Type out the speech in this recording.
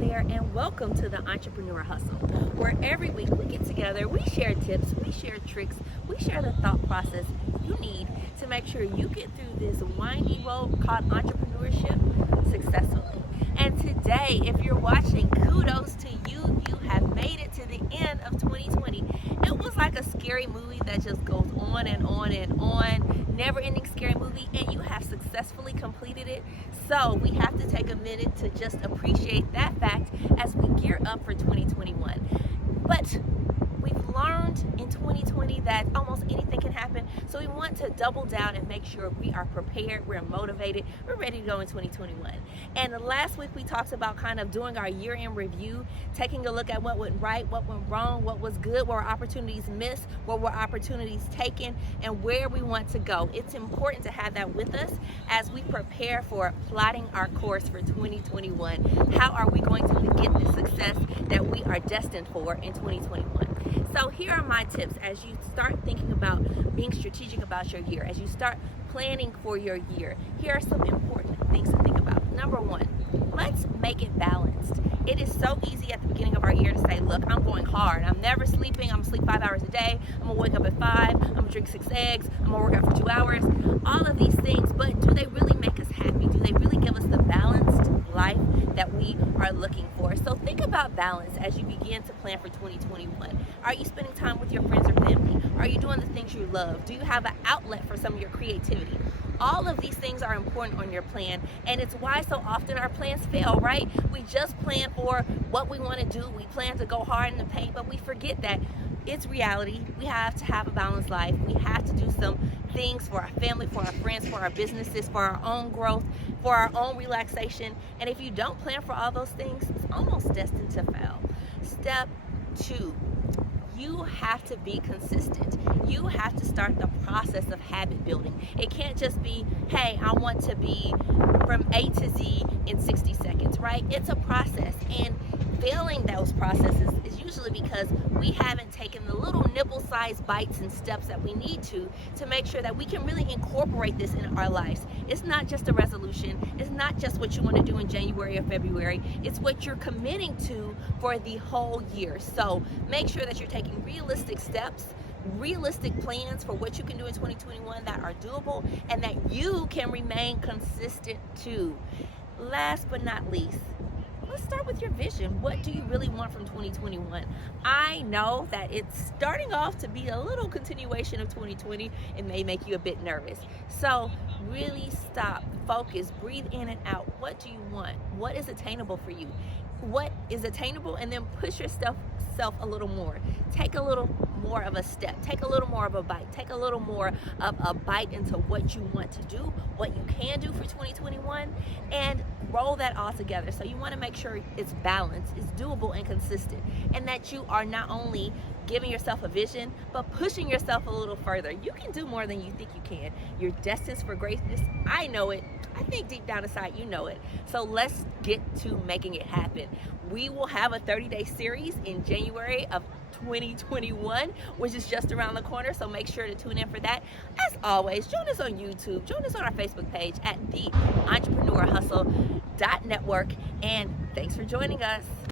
there, and welcome to the Entrepreneur Hustle, where every week we get together, we share tips, we share tricks, we share the thought process you need to make sure you get through this windy road called entrepreneurship successfully. And today, if you're watching, kudos to you. You have made it to the end of 2020. It was like a scary movie that just goes on and on and on, never-ending scary movie, and you have successfully completed it. So we have to take a minute to just appreciate that fact as we gear up for 2021. But we've learned in 2020 that almost anything can happen, so we want to double down and make sure we are prepared, we're motivated, we're ready to go in 2021. And last week we talked about kind of doing our year-end review, taking a look at what went right, what went wrong, what was good, where were opportunities missed, where were opportunities taken, and where we want to go. It's important to have that with us as we prepare for plotting our course for 2021. How are we going to get the success that we are destined for in 2021? So here are my tips as you start thinking about being strategic about your year, as you start planning for your year. Here are some important things to think about. Number one, let's make it balanced. It is so easy at the beginning of our year to say, look, I'm going hard. I'm never sleeping. I'm gonna sleep 5 hours a day. I'm gonna wake up at 5. I'm gonna drink 6 eggs. I'm gonna work out for 2 hours. All of these things, but do they really make us happy? Do they really give us the balanced life that we are looking for? So think about balance as you begin to plan for 2021. Are you spending time with your friends or family? Are you doing the things you love? Do you have an outlet for some of your creativity? All of these things are important on your plan, and it's why so often our plans fail, right? We just plan for what we want to do. We plan to go hard in the paint, but we forget that it's reality. We have to have a balanced life. We have to do some things for our family, for our friends, for our businesses, for our own growth, for our own relaxation. And if you don't plan for all those things, it's almost destined to fail. Step 2. You have to be consistent. You have to start the process of habit building. It can't just be, hey, I want to be from A to Z in 60 seconds, right? It's a process, and failing those processes is usually because we haven't taken the little nibble-sized bites and steps that we need to make sure that we can really incorporate this in our lives. It's not just a resolution. It's not just what you want to do in January or February. It's what you're committing to for the whole year. So make sure that you're taking realistic steps, realistic plans for what you can do in 2021 that are doable and that you can remain consistent to. Last but not least, let's start with your vision. What do you really want from 2021? I know that it's starting off to be a little continuation of 2020. It may make you a bit nervous. So really stop, focus, breathe in and out. What do you want? What is attainable for you? What is attainable? And then push yourself a little more. Take a little more of a step. Take a little more of a bite. Take a little more of a bite into what you want to do, what you can do for 2021, and roll that all together. So you want to make sure it's balanced, it's doable and consistent, and that you are not only giving yourself a vision, but pushing yourself a little further. You can do more than you think you can. You're destined for greatness. I know it. I think deep down inside you know it. So let's get to making it happen. We will have a 30-day series in January of 2021, which is just around the corner, so make sure to tune in for that. As always, join us on YouTube, join us on our Facebook page at the Entrepreneur Hustle.network, and thanks for joining us.